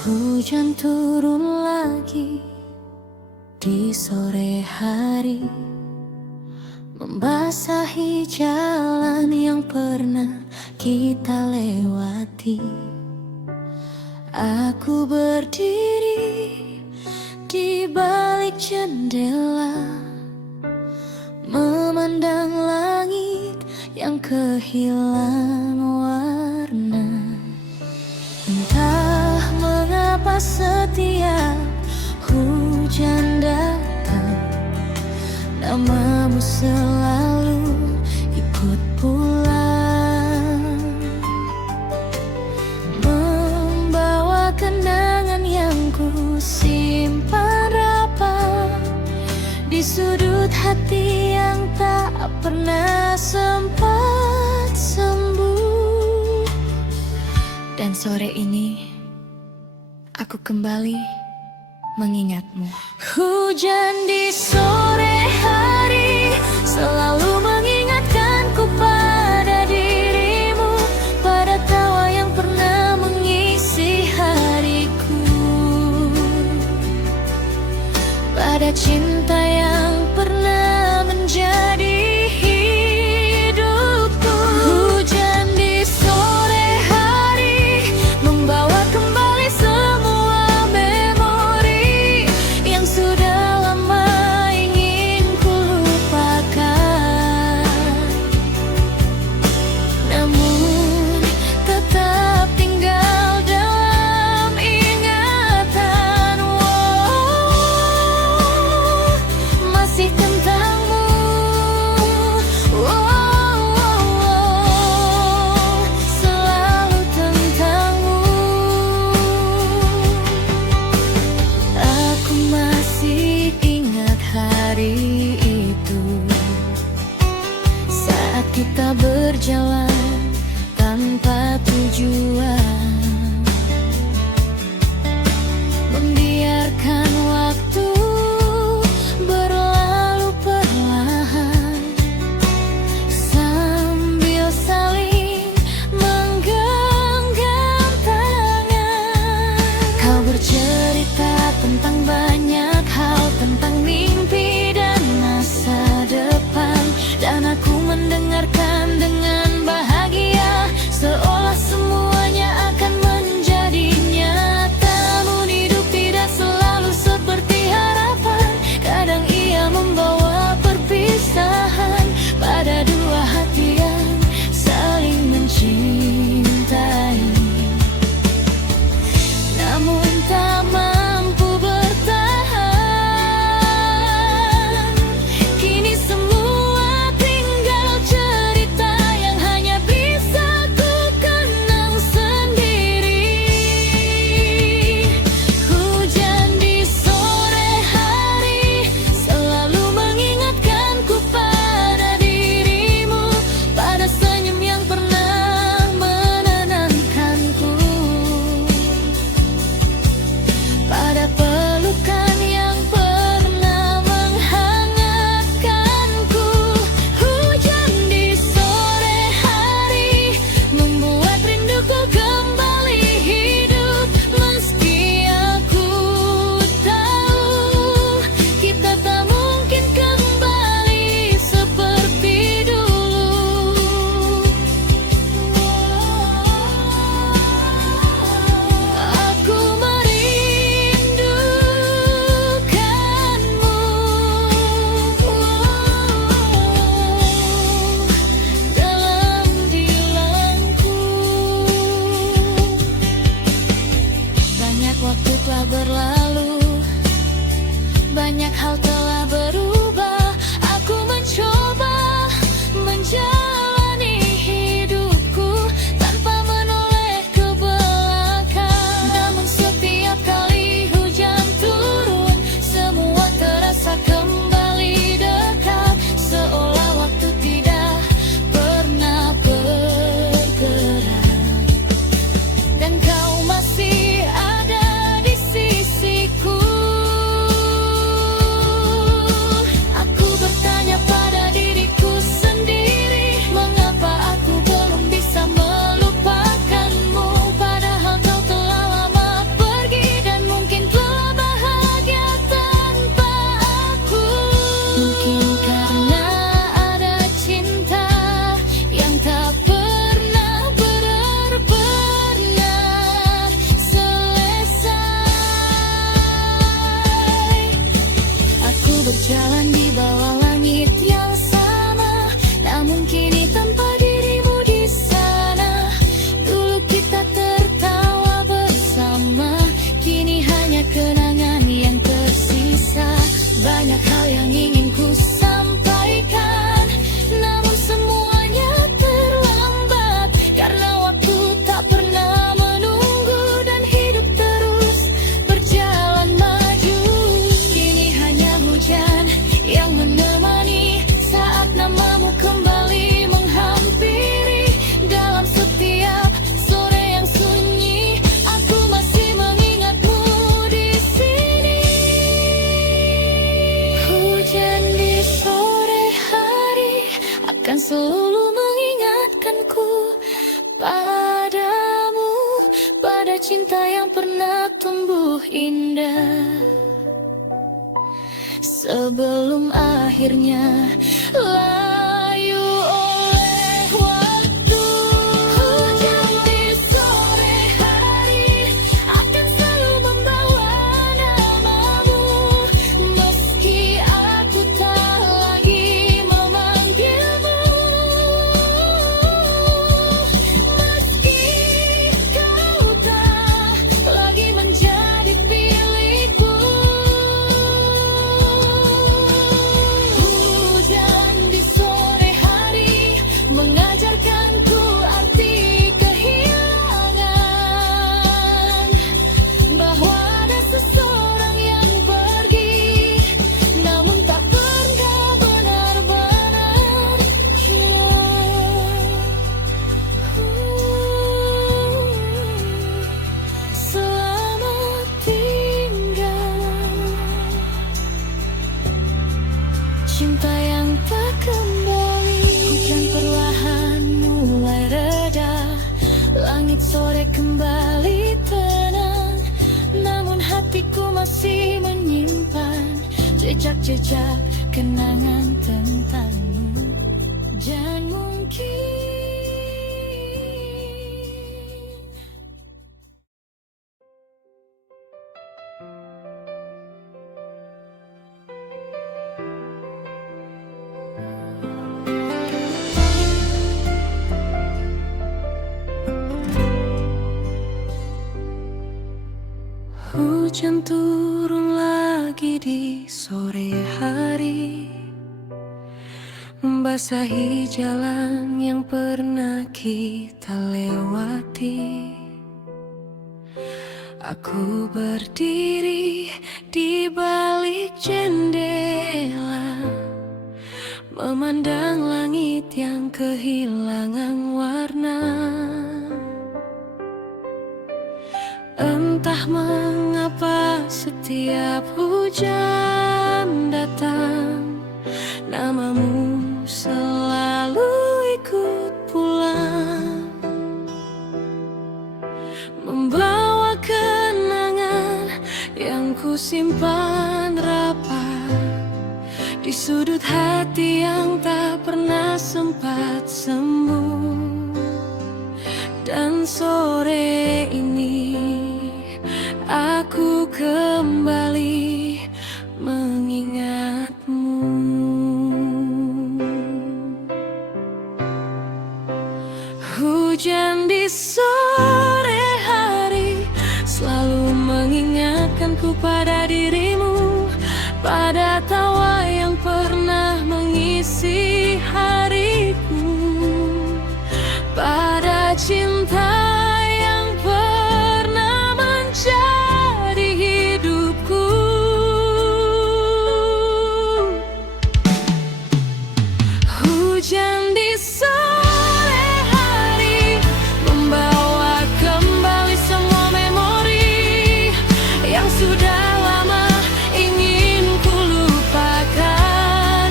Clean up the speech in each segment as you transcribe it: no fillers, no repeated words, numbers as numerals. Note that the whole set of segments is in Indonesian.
Hujan turun lagi di sore hari, membasahi jalan yang pernah kita lewati. Aku berdiri di balik jendela, memandang langit yang kehilangan warna. Entah mengapa setiap hujan datang, namamu selalu ikut pulang, membawa kenangan yang ku simpan rapat di sudut hati yang tak pernah sempat sembuh. Dan sore ini aku kembali mengingatmu. Hujan di sore hari selalu mengingatkanku pada dirimu, pada tawa yang pernah mengisi hariku, pada cinta yang pernah menjadi hidupku. Hujan di sore hari membawa kembali semua memori yang sudah lama ingin ku lupakan, namun tetap tinggal dalam ingatan. Masih tentangmu, selalu tentangmu. Aku masih ingat hari itu, saat kita berjalan tanpa tujuan, membiarkan waktu berlalu perlahan, sambil saling menggenggam tangan. Kau bercerita tentang banyak hal, tentang mimpi dan masa depan, dan aku mendengarkan dengan bahagia, seolah semuanya akan menjadi nyata. Namun hidup tidak selalu seperti harapan, kadang ia membawa perpisahan pada dua hati yang saling mencintai, namun tak mampu bertahan. Kini semua tinggal cerita yang hanya bisa ku kenang sendiri. Hujan di sore hari selalu mengingatkanku pada dirimu, pada senyum yang pernah menenangkanku, pada pelukan yang pernah menghangatkanku. Hujan di sore hari membuat rinduku kembali hidup, meski aku tahu kita tak mungkin kembali seperti dulu. Aku merindukanmu dalam dilangku. Banyak waktu telah berlalu, banyak hal telah berubah. Aku mencoba menjalani hidupku tanpa menoleh ke belakang, namun setiap kali hujan turun, semua terasa kembali dekat, seolah waktu tidak pernah bergerak, dan kau masih ada di sisiku. cinta yang pernah tumbuh indah sebelum akhirnya layu oleh waktu. Hujan di sore hari akan selalu membawa namamu, meski aku tak lagi memanggilmu, meski kau tak lagi menjadi milikku. Hujan di sore hari mengajarkanku arti kehilangan, bahwa ada seseorang yang pergi namun tak pernah benar-benar hilang. Selamat tinggal, cinta yang tak kembali. Hujan perlahan mulai reda, langit sore kembali tenang, namun hatiku masih menyimpan jejak-jejak kenangan tentangmu. Dan mungkin hujan turun lagi di sore hari, membasahi jalan yang pernah kita lewati. Aku berdiri di balik jendela, memandang langit yang kehilangan warna. Entah mengapa setiap hujan datang, namamu selalu ikut pulang, membawa kenangan yang ku simpan rapat di sudut hati yang tak pernah sempat sembuh. Dan sore ini aku kembali mengingatmu. Hujan di sore hari selalu mengingatkanku pada dirimu, pada tawa yang pernah mengisi hariku, pada cinta yang pernah menjadi hidupku. Hujan di sore hari membawa kembali semua memori yang sudah lama ingin ku lupakan,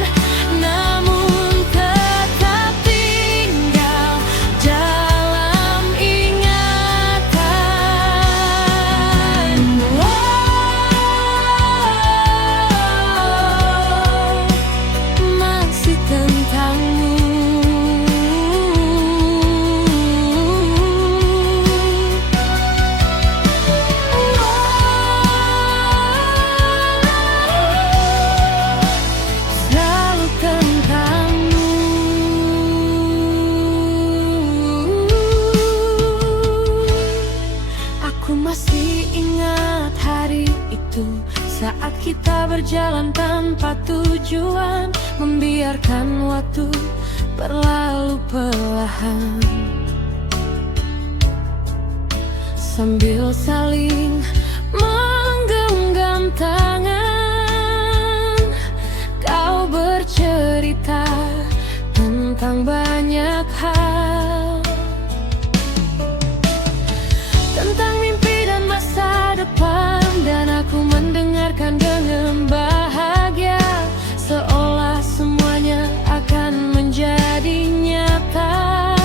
namun tetap tinggal dalam ingatan. Masih tentangmu. Selalu tentangmu. Aku masih ingat hari itu, saat kita berjalan tanpa tujuan, membiarkan waktu berlalu perlahan, sambil saling menggenggam tangan. Kau bercerita tentang banyak hal, tentang mimpi dan masa depan, dan aku mendengarkan dengan bahagia, seolah semuanya akan menjadi nyata.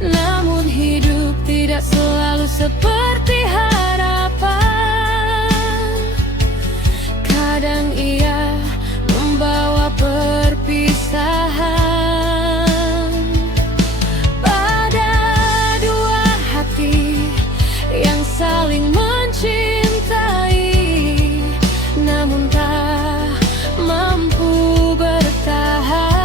Namun hidup tidak selalu seperti harapan. Kadang ia membawa perpisahan pada dua hati yang saling mencintai, namun tak mampu bertahan.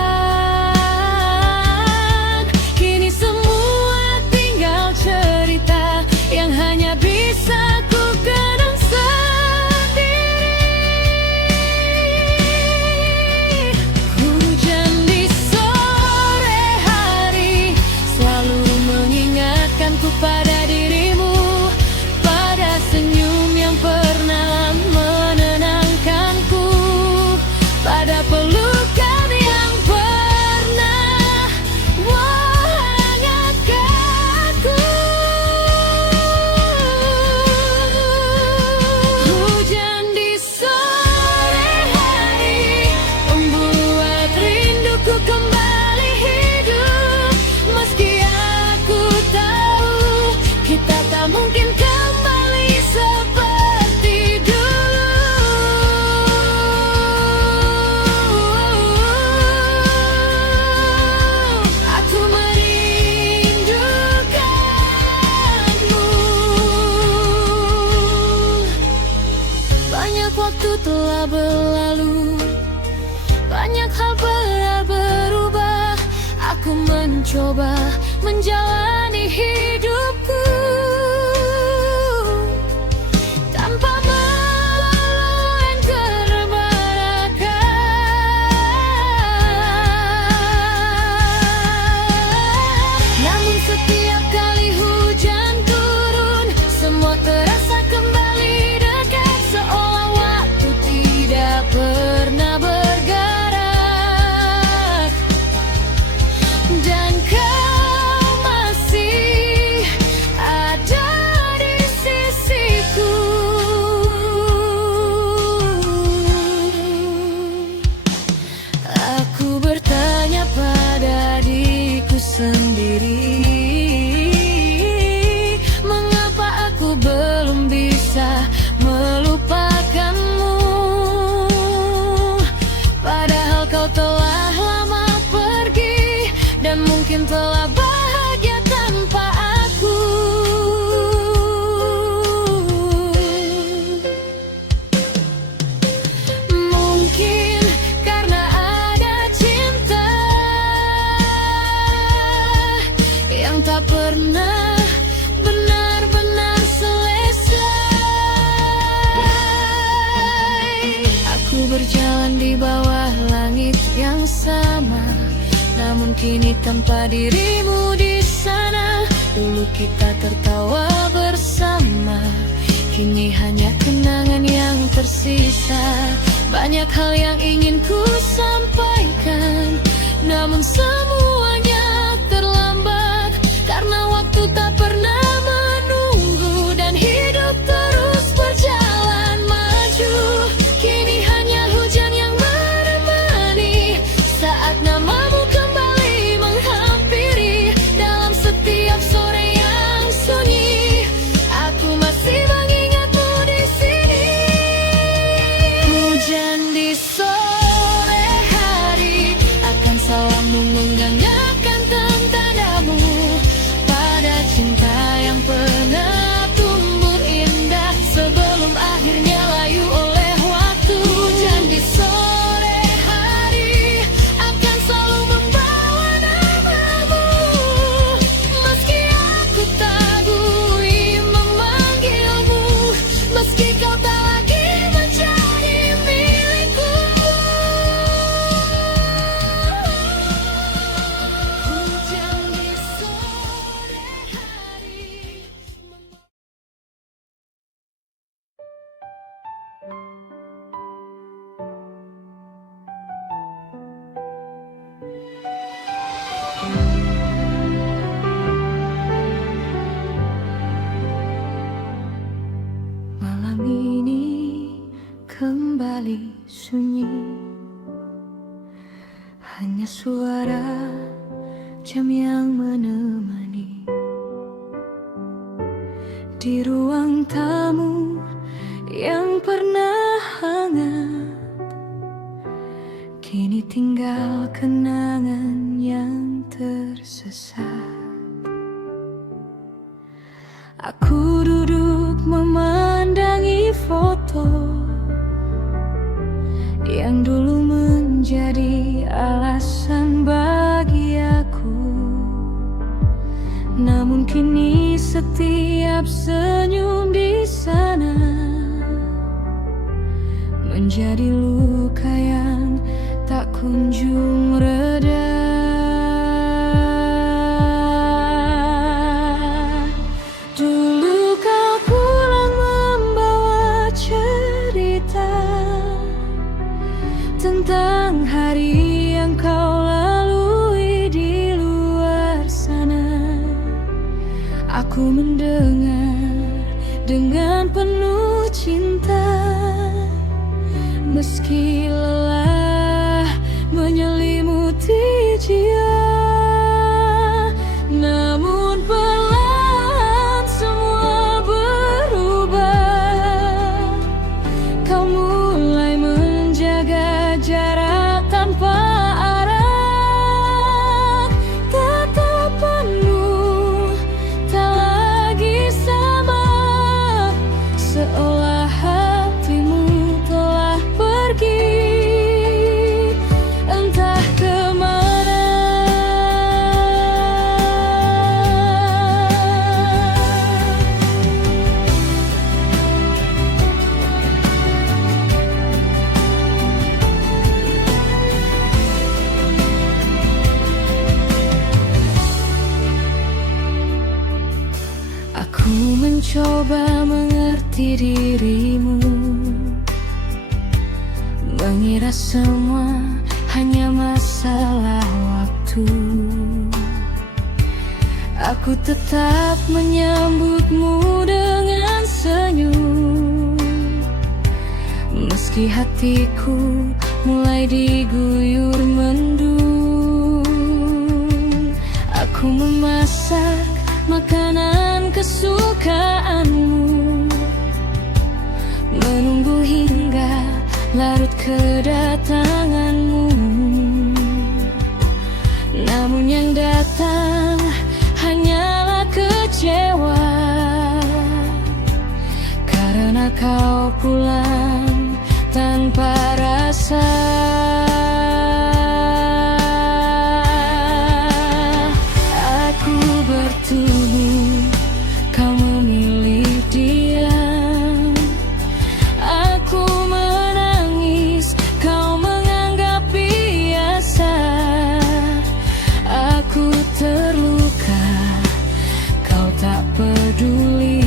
Kini semua tinggal cerita yang hanya bisa ku kenang sendiri. Hujan di sore hari selalu mengingatkanku pada dirimu, pada senyum yang pernah menenangkanku, pada pelukan yang pernah menghangatkanku. Hujan di sore hari membuat rinduku kembali hidup. Meski aku tahu kita tak mungkin kembali seperti dulu. Aku merindukanmu. Banyak waktu telah berlalu, banyak hal telah berubah. Aku mencoba menjalani hidupku tanpa mengeluh yang terbarakan. Namun setiap kali hujan turun, semua terasa kembali dekat, seolah waktu tidak pernah bergerak. Dan kau masih ada di sisiku. Aku bertanya pada diriku sendiri, mengapa aku belum bisa melupakanmu? Padahal kau telah lama pergi dan mungkin telah bahagia tanpa aku. Mungkin karena ada cinta yang tak pernah benar-benar selesai. Aku berjalan di bawah langit yang sama, namun kini tanpa dirimu di sana. Dulu kita tertawa bersama, kini hanya kenangan yang tersisa. Banyak hal yang ingin ku sampaikan, namun semuanya terlambat karena waktu tak pernah menunggu dan hidup terus berjalan maju. Kini hanya hujan yang menemani saat namamu kembali menghampiri dalam setiap sore yang sunyi. Aku masih mengingatmu di sini. Hujan di sore hari akan selalu menghangatkan tanda-tandamu pada cinta yang pernah tumbuh indah sebelum akhirnya layu oleh waktu. Hujan di sore hari akan selalu membawa namamu, meski aku tak gui memanggilmu, meski kau tak lagi menjadi milikku. Hujan di sore hari. Malam ini kembali sunyi, hanya suara jam yang menemani. di ruang tamu yang pernah hangat, kini tinggal kenangan yang tersesat. Aku duduk memandangi foto yang dulu menjadi alasan bagi aku. Namun kini setiap senyum di sana menjadi luka yang tak kunjung reda. Dulu kau pulang membawa cerita tentang hari yang kau lalui di luar sana. Aku mendengar dengan penuh cinta, meski lelah menyelimuti jiwa. Namun perlahan semua berubah. Kau mulai menjaga jarak tanpa arah. Tatapanmu tak lagi sama, seolah hatimu telah pergi entah kemana. Aku mencoba mengerti dirimu, mengira semua hanya masalah waktu. Aku tetap menyambutmu dengan senyum, meski hatiku mulai diguyur mendung. Aku memasak makanan kesukaanmu, menunggu hingga larut kedatanganmu. Namun yang datang hanyalah kecewa, karena kau pulang tanpa rasa. Aku bertemu kau memilih diam. Aku menangis, kau menganggap biasa. Aku terluka, kau tak peduli.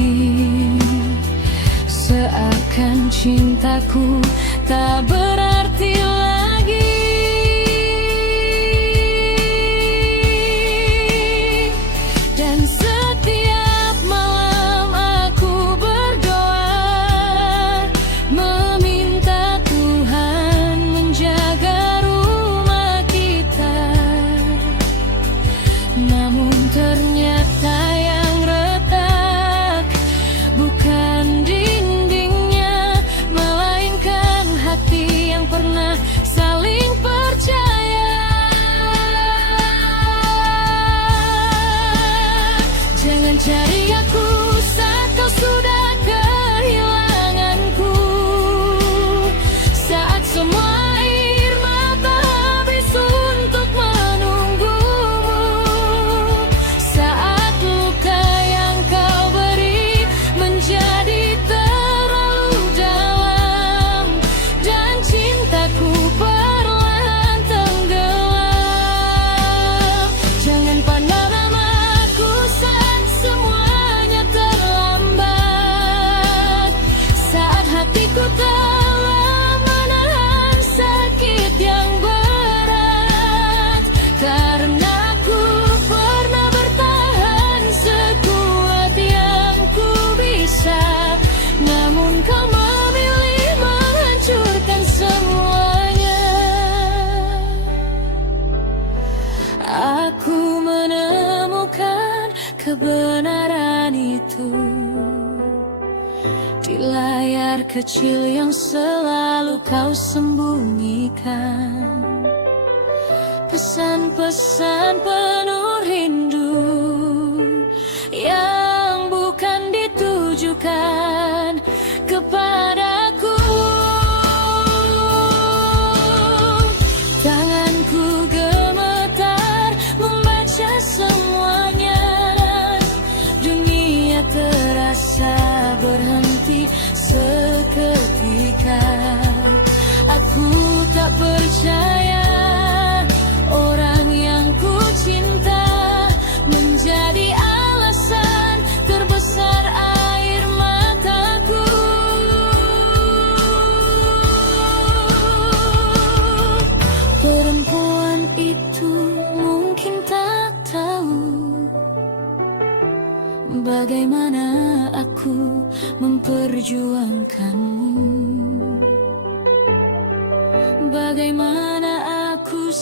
Seakan cintaku tak berarti lagi. Dan setiap malam aku berdoa, meminta Tuhan menjaga rumah kita. Namun ternyata yang retak bukan dindingnya, melainkan hati yang pernah saling percaya. Jangan cari aku saat kau sudah kehilanganku, saat semua air mata habis untuk menunggumu, saat luka yang kau beri menjadi terlalu dalam, dan cintaku perlahan tenggelam. Jangan pandang namaku saat semuanya terlambat, saat hatiku telah menahan sakit yang berat, karena aku pernah bertahan sekuat yang ku bisa. Namun kau memilih menghancurkan semuanya. Aku menemukan kebenaran itu Pilar kecil yang selalu kau sembunyikan, pesan-pesan penuh rindu yang bukan ditujukan kepadaku. Tanganku gemetar membaca semuanya, dunia terasa berhenti seketika. Aku tak percaya orang yang ku cinta menjadi alasan terbesar air mataku. Perempuan itu mungkin tak tahu bagaimana aku memperjuangkanmu, bagaimana aku